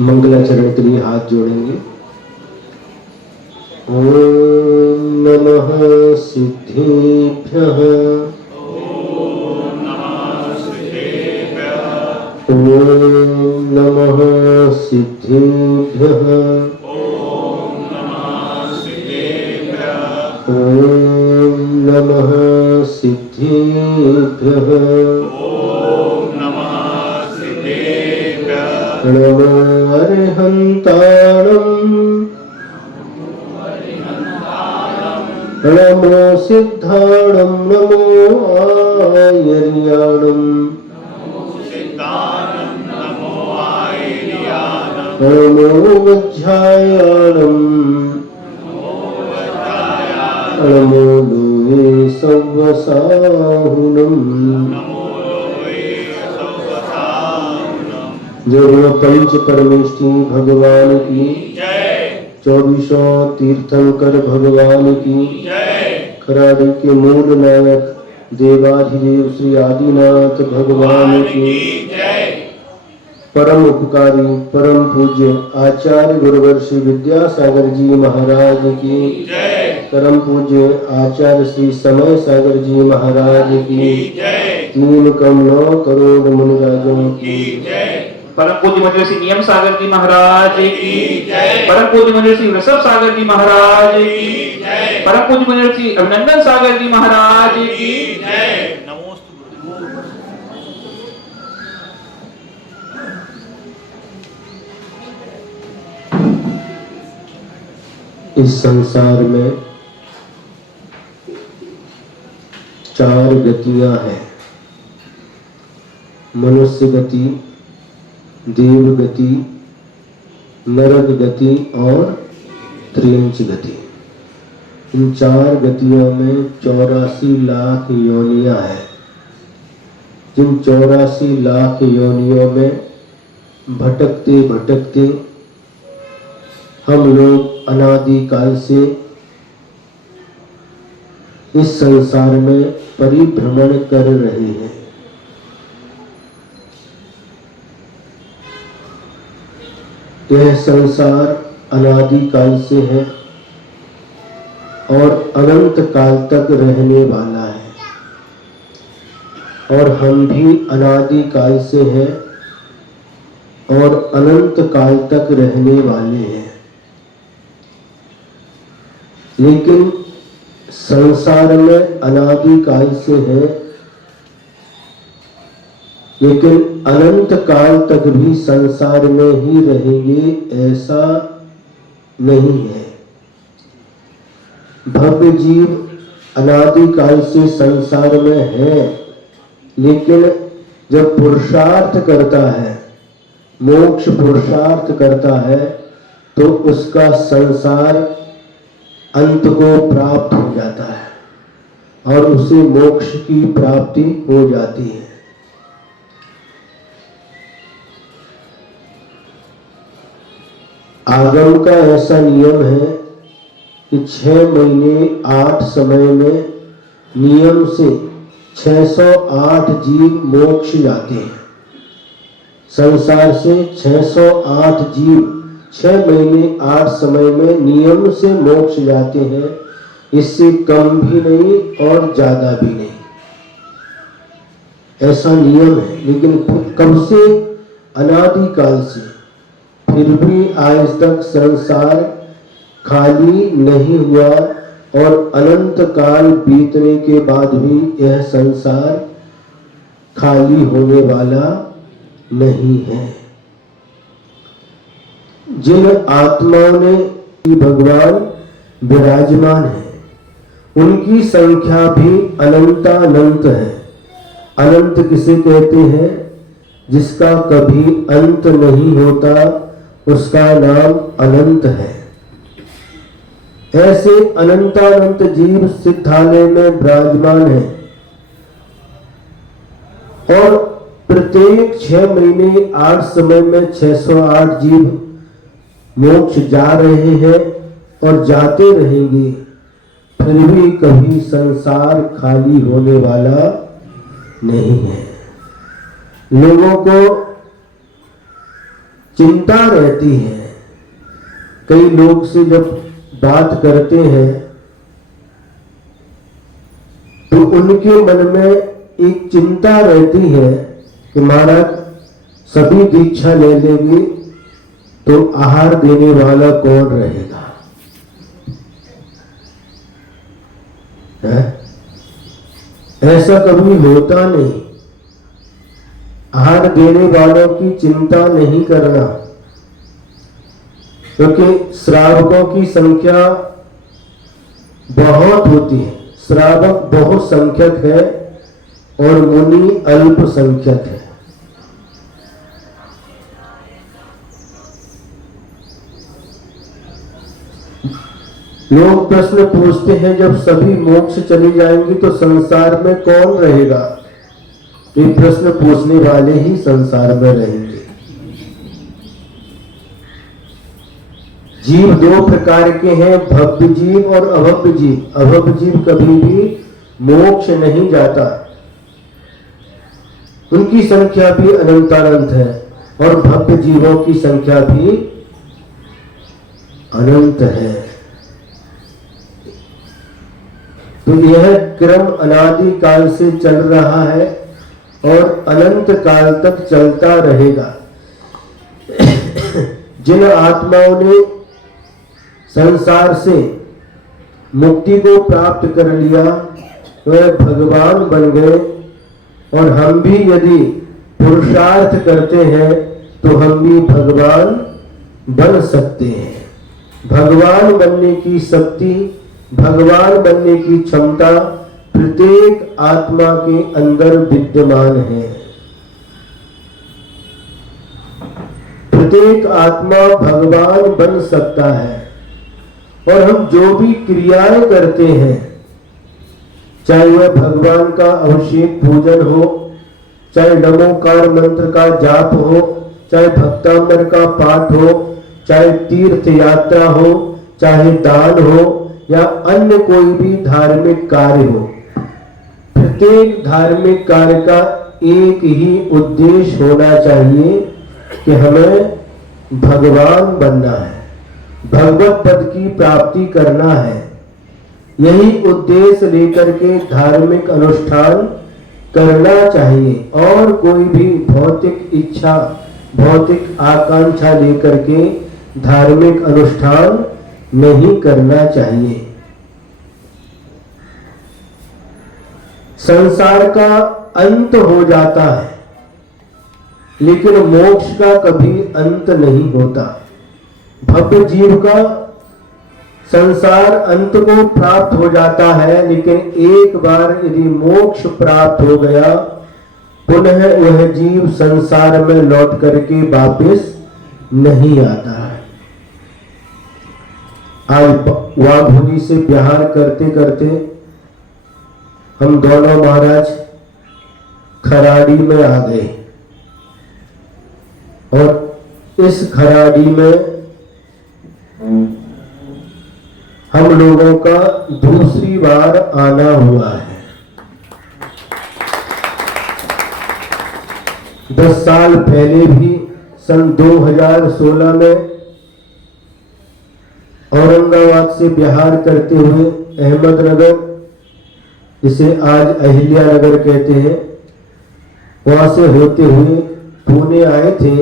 मंगलाचरण के लिए हाथ जोड़ेंगे। ओम नमः सिद्धेभ्यः। ओम नमः सिद्धेभ्यः। ओम नमः सिद्धेभ्यः। नमो अरिहन्ताणम् नमो सिद्धाणं नमो आयर्याणम् नमो वज्रायाणम् नमो लोये सव्वसाहुनम्। जय पंच परमेष्ठी भगवान की जय। 24 तीर्थंकर भगवान की जय। खराड़े के मूल नायक देवाधिदेव श्री आदिनाथ भगवान की जय। परम उपकारी परम पूज्य आचार्य गुरुवर श्री विद्यासागर जी महाराज की जय। परम पूज्य आचार्य श्री समय सागर जी महाराज की जय। 3 कम 9 करोड़ मुनिराजों की जय। परम पूज्य मंदिर श्री नियम सागर जी महाराज की जय। परम पूज्य मंदिर श्री वृषभ सागर जी महाराज की जय। परम पूज्य मंदिर श्री अभिनंदन सागर जी महाराज की जय। इस संसार में 4 गतियां हैं। मनुष्य गति, देव गति, नरक गति और त्रियंच गति। इन 4 गतियों में 84 लाख योनियां हैं। जिन 84 लाख योनियों में भटकते भटकते हम लोग अनादि काल से इस संसार में परिभ्रमण कर रहे हैं। यह संसार अनादि काल से है और अनंत काल तक रहने वाला है, और हम भी अनादि काल से हैं और अनंत काल तक रहने वाले हैं। लेकिन संसार में अनादि काल से है, लेकिन अनंत काल तक भी संसार में ही रहेंगे ऐसा नहीं है। भव्य जीव अनादि काल से संसार में है, लेकिन जब पुरुषार्थ करता है, मोक्ष पुरुषार्थ करता है, तो उसका संसार अंत को प्राप्त हो जाता है और उसे मोक्ष की प्राप्ति हो जाती है। आगम का ऐसा नियम है कि 6 महीने 8 समय में नियम से 608 जीव मोक्ष जाते हैं। संसार से 608 जीव 6 महीने 8 समय में नियम से मोक्ष जाते हैं। इससे कम भी नहीं और ज्यादा भी नहीं, ऐसा नियम है। लेकिन कब से? अनादि काल से। फिर भी आज तक संसार खाली नहीं हुआ और अनंत काल बीतने के बाद भी यह संसार खाली होने वाला नहीं है। जिन आत्माओं ने भगवान विराजमान है, उनकी संख्या भी अनंतानंत है। अनंत किसे कहते हैं? जिसका कभी अंत नहीं होता, उसका नाम अनंत है। ऐसे अनंतानंत जीव सिद्धालय में विराजमान है और प्रत्येक 6 महीने 8 समय में 608 जीव मोक्ष जा रहे हैं और जाते रहेंगे। फिर भी कभी संसार खाली होने वाला नहीं है। लोगों को चिंता रहती है। कई लोग से जब बात करते हैं तो उनके मन में एक चिंता रहती है कि महाराज सभी दीक्षा ले लेंगे तो आहार देने वाला कौन रहेगा, है? ऐसा कभी होता नहीं। आहार देने वालों की चिंता नहीं करना, क्योंकि श्रावकों की संख्या बहुत होती है। श्रावक बहुत संख्यक है और मुनि अल्पसंख्यक है। लोग प्रश्न पूछते हैं जब सभी मोक्ष चले जाएंगे तो संसार में कौन रहेगा? ये प्रश्न पूछने वाले ही संसार में रहेंगे। जीव दो प्रकार के हैं, भव्य जीव और अभव्य जीव। अभव्य जीव कभी भी मोक्ष नहीं जाता, उनकी संख्या भी अनंतानंत है और भव्य जीवों की संख्या भी अनंत है। तो यह क्रम अनादि काल से चल रहा है और अनंत काल तक चलता रहेगा। जिन आत्माओं ने संसार से मुक्ति को प्राप्त कर लिया वह भगवान बन गए, और हम भी यदि पुरुषार्थ करते हैं तो हम भी भगवान बन सकते हैं। भगवान बनने की शक्ति, भगवान बनने की क्षमता प्रत्येक आत्मा के अंदर विद्यमान है। प्रत्येक आत्मा भगवान बन सकता है। और हम जो भी क्रियाएं करते हैं, चाहे वह भगवान का अभिषेक पूजन हो, चाहे नमोकार मंत्र का जाप हो, चाहे भक्तामर का पाठ हो, चाहे तीर्थ यात्रा हो, चाहे दान हो या अन्य कोई भी धार्मिक कार्य हो, प्रत्येक धार्मिक कार्य का एक ही उद्देश्य होना चाहिए कि हमें भगवान बनना है, भगवत पद की प्राप्ति करना है। यही उद्देश्य लेकर के धार्मिक अनुष्ठान करना चाहिए, और कोई भी भौतिक इच्छा, भौतिक आकांक्षा लेकर के धार्मिक अनुष्ठान नहीं करना चाहिए। संसार का अंत हो जाता है लेकिन मोक्ष का कभी अंत नहीं होता। भव्य जीव का संसार अंत को प्राप्त हो जाता है, लेकिन एक बार यदि मोक्ष प्राप्त हो गया पुनः वह जीव संसार में लौट करके वापस नहीं आता है। आज वाघोली से बिहार करते करते हम दोनों महाराज खराड़ी में आ गए, और इस खराड़ी में हम लोगों का दूसरी बार आना हुआ है। 10 साल पहले भी सन 2016 में औरंगाबाद से बिहार करते हुए अहमदनगर, जिसे आज अहिल्या नगर कहते हैं, वहां से होते हुए पुणे आए थे,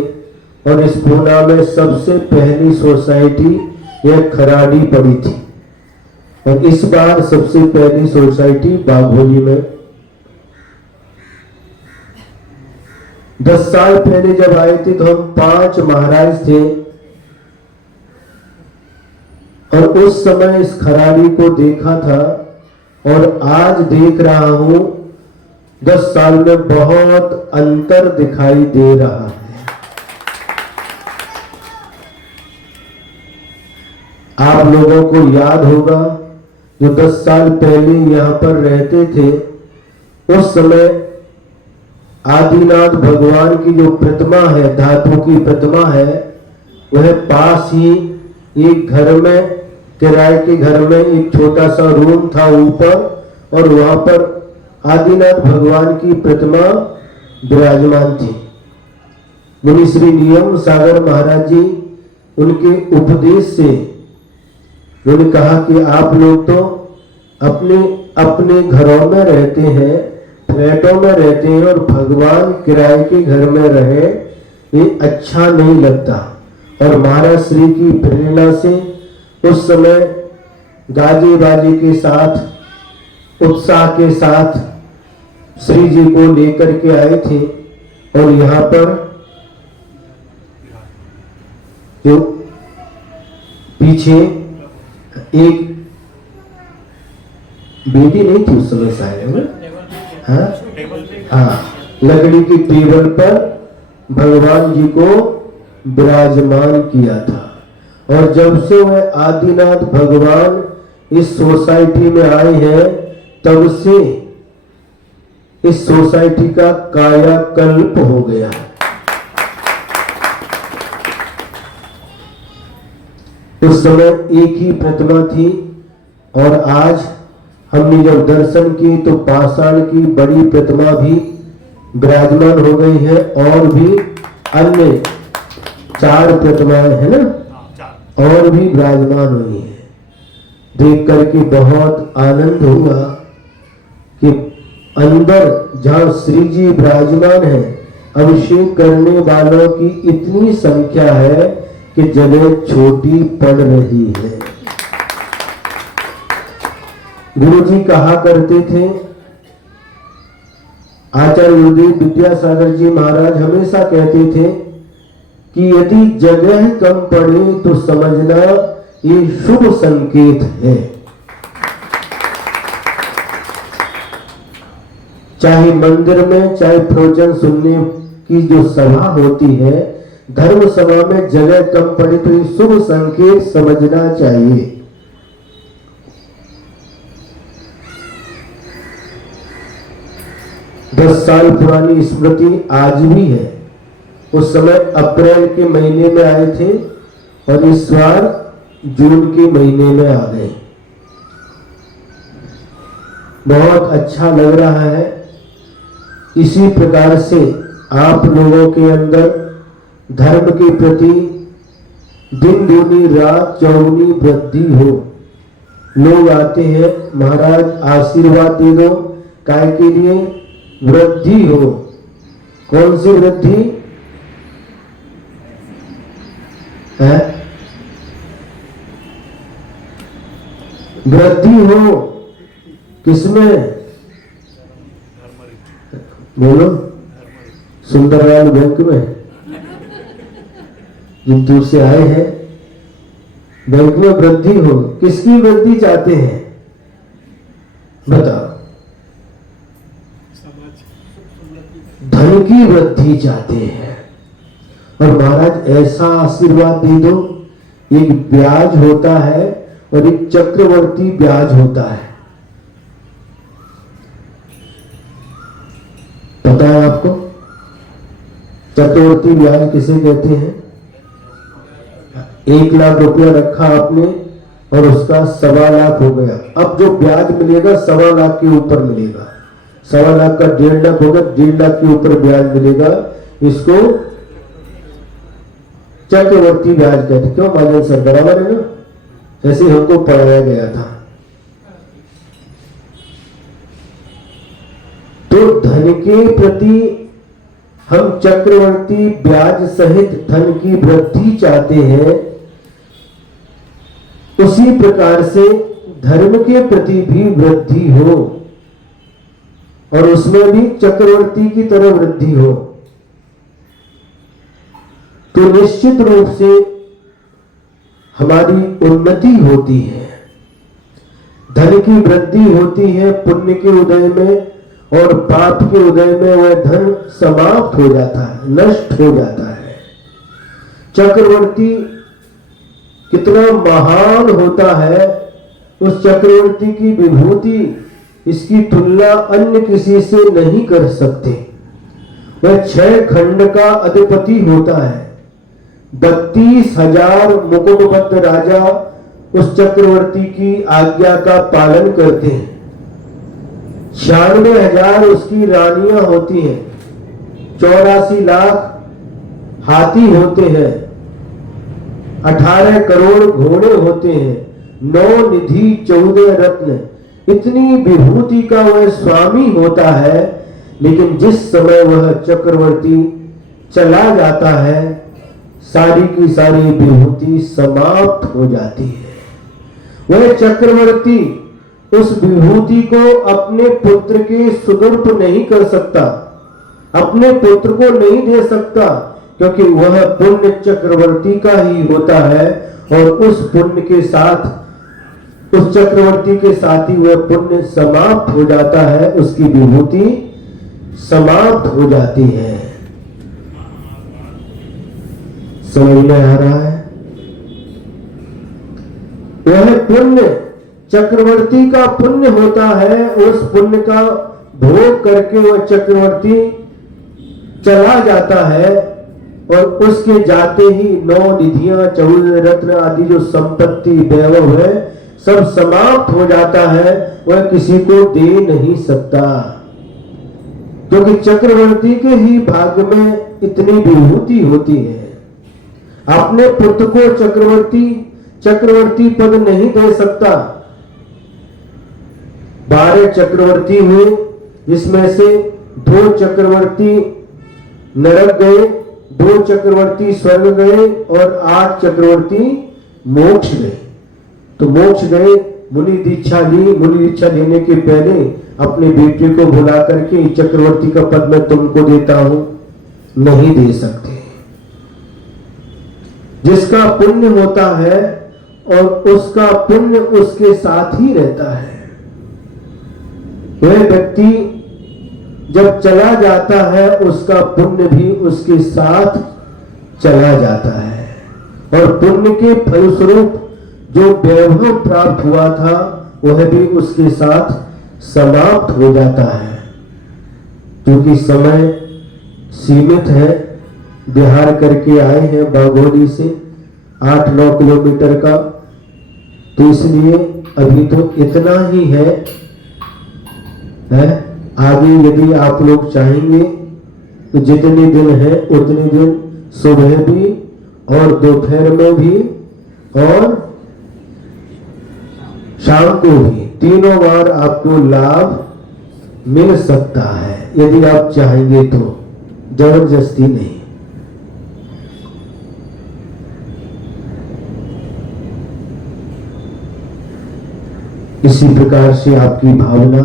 और इस पूना में सबसे पहली सोसाइटी यह खराड़ी पड़ी थी, और इस बार सबसे पहली सोसाइटी बाघोली में। 10 साल पहले जब आए थे तो हम 5 महाराज थे, और उस समय इस खराड़ी को देखा था, और आज देख रहा हूं 10 साल में बहुत अंतर दिखाई दे रहा है। आप लोगों को याद होगा जो 10 साल पहले यहाँ पर रहते थे, उस समय आदिनाथ भगवान की जो प्रतिमा है, धातु की प्रतिमा है, वह पास ही एक घर में, किराए के घर में एक छोटा सा रूम था ऊपर, और वहां पर आदिनाथ भगवान की प्रतिमा विराजमान थी। मुनि श्री नियम सागर महाराज जी उनके उपदेश से उन्होंने कहा कि आप लोग तो अपने अपने घरों में रहते हैं, फ्लैटों में रहते हैं और भगवान किराए के घर में रहे, ये अच्छा नहीं लगता। और महाराज श्री की प्रेरणा से उस समय गाजे बाजे के साथ, उत्साह के साथ श्री जी को लेकर के आए थे। और यहाँ पर जो पीछे एक बेटी नहीं थी उस समय शायद, हाँ, लकड़ी की टेबल पर भगवान जी को विराजमान किया था। और जब से वह आदिनाथ भगवान इस सोसाइटी में आए हैं, तब से इस सोसाइटी का कायाकल्प हो गया। उस समय एक ही प्रतिमा थी और आज हमने जब दर्शन की तो पाषाण की बड़ी प्रतिमा भी विराजमान हो गई है और भी अन्य 4 प्रतिमाएं है ना, और भी विराजमान हुई है। देख करके बहुत आनंद हुआ कि अंदर जहां श्री जी विराजमान है, अभिषेक करने वालों की इतनी संख्या है कि जगह छोटी पड़ रही है। गुरु जी कहा करते थे, आचार्य गुरुदेव विद्यासागर जी महाराज हमेशा कहते थे कि यदि जगह कम पड़े तो समझना ये शुभ संकेत है। चाहे मंदिर में, चाहे प्रवचन सुनने की जो सभा होती है, धर्म सभा में जगह कम पड़े तो ये शुभ संकेत समझना चाहिए। दस साल पुरानी स्मृति आज भी है। उस समय अप्रैल के महीने में आए थे और इस बार जून के महीने में आ गए। बहुत अच्छा लग रहा है। इसी प्रकार से आप लोगों के अंदर धर्म के प्रति दिन दूनी रात चौगुनी वृद्धि हो। लोग आते हैं, महाराज आशीर्वाद दे दो, काय के लिए? वृद्धि हो। कौन सी वृद्धि है? वृद्धि हो किसमें? बोलो। सुंदरलाल बैंक में जिन दूर से आए हैं, बैंक में वृद्धि हो। किसकी वृद्धि चाहते हैं बताओ? धन की वृद्धि चाहते हैं। और महाराज ऐसा आशीर्वाद दे दो, एक ब्याज होता है और एक चक्रवर्ती ब्याज होता है। पता है आपको चक्रवर्ती ब्याज किसे कहते हैं? 1 लाख रुपया रखा आपने और उसका 1.25 लाख हो गया। अब जो ब्याज मिलेगा 1.25 लाख के ऊपर मिलेगा। 1.25 लाख का 1.5 लाख होगा, 1.5 लाख के ऊपर ब्याज मिलेगा। इसको चक्रवर्ती ब्याज कहते। क्यों महाजन सर? बराबर है ना? ऐसे हमको पढ़ाया गया था। तो धन के प्रति हम चक्रवर्ती ब्याज सहित धन की वृद्धि चाहते हैं। उसी प्रकार से धर्म के प्रति भी वृद्धि हो और उसमें भी चक्रवर्ती की तरह वृद्धि हो, तो निश्चित रूप से हमारी उन्नति होती है। धन की वृद्धि होती है पुण्य के उदय में, और पाप के उदय में वह धन समाप्त हो जाता है, नष्ट हो जाता है। चक्रवर्ती कितना महान होता है, उस चक्रवर्ती की विभूति, इसकी तुलना अन्य किसी से नहीं कर सकते। वह 6 खंड का अधिपति होता है। 32,000 मुकुटबद्ध राजा उस चक्रवर्ती की आज्ञा का पालन करते हैं। 96,000 उसकी रानियां होती हैं। 84 लाख हाथी होते हैं, 18 करोड़ घोड़े होते हैं, 9 निधि 14 रत्न, इतनी विभूति का वह स्वामी होता है, लेकिन जिस समय वह चक्रवर्ती चला जाता है सारी की सारी विभूति समाप्त हो जाती है। वह चक्रवर्ती उस विभूति को अपने पुत्र के सुदर्प नहीं कर सकता, अपने पुत्र को नहीं दे सकता, क्योंकि वह पुण्य चक्रवर्ती का ही होता है और उस पुण्य के साथ, उस चक्रवर्ती के साथ ही वह पुण्य समाप्त हो जाता है, उसकी विभूति समाप्त हो जाती है। समझ में आ रहा है? वह पुण्य चक्रवर्ती का पुण्य होता है, उस पुण्य का भोग करके वह चक्रवर्ती चला जाता है और उसके जाते ही 9 निधियां 14 रत्न आदि जो संपत्ति वैभव है सब समाप्त हो जाता है, वह किसी को दे नहीं सकता, क्योंकि चक्रवर्ती के ही भाग्य में इतनी विभूति होती है। अपने पुत्र को चक्रवर्ती पद नहीं दे सकता। 12 चक्रवर्ती हुए, जिसमें से 2 चक्रवर्ती नरक गए, 2 चक्रवर्ती स्वर्ग गए और 8 चक्रवर्ती मोक्ष गए। तो मोक्ष गए, मुनि दीक्षा ली, मुनि दीक्षा लेने के पहले अपने बेटे को बुला करके चक्रवर्ती का पद मैं तुमको देता हूं, नहीं दे सकते। जिसका पुण्य होता है और उसका पुण्य उसके साथ ही रहता है। वह व्यक्ति जब चला जाता है उसका पुण्य भी उसके साथ चला जाता है और पुण्य के फलस्वरूप जो वैभव प्राप्त हुआ था वह भी उसके साथ समाप्त हो जाता है। क्योंकि समय सीमित है, बिहार करके आए हैं बागोली से 8-9 किलोमीटर का, तो इसलिए अभी तो इतना ही है। आगे यदि आप लोग चाहेंगे तो जितने दिन है उतने दिन सुबह भी और दोपहर में भी और शाम को भी, तीनों बार आपको लाभ मिल सकता है यदि आप चाहेंगे तो, जबरदस्ती नहीं। इसी प्रकार से आपकी भावना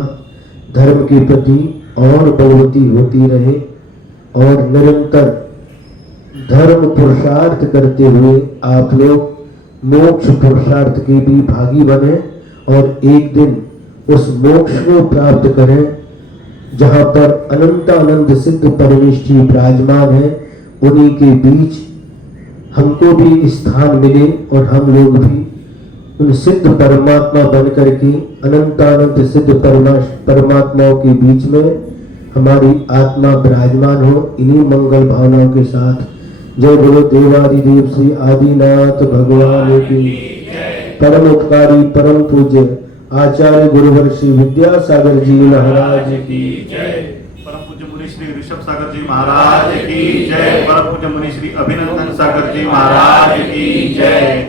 धर्म के प्रति और बलवती होती रहे और निरंतर धर्म पुरुषार्थ करते हुए आप लोग मोक्ष पुरुषार्थ के भी भागी बने और एक दिन उस मोक्ष को प्राप्त करें जहां पर अनंत आनंद सिद्ध परमेष्ठी विराजमान है। उन्हीं के बीच हमको भी स्थान मिले और हम लोग भी उन सिद्ध परमात्मा बन करके अनंतानंद सिद्ध परमात्माओं के बीच में हमारी आत्मा विराजमान हो। इन्हीं मंगल भावनाओं के साथ जय बोलो देवादिदेव श्री आदिनाथ भगवान की, परम उपकारी परम पूज्य आचार्य गुरुवर श्री विद्यासागर जी महाराज की जय। परम पूज्य मुनि श्री ऋषभ सागर जी महाराज की जय। परम पूज्य मुनि श्री अभिनंदन सागर जी महाराज की जय।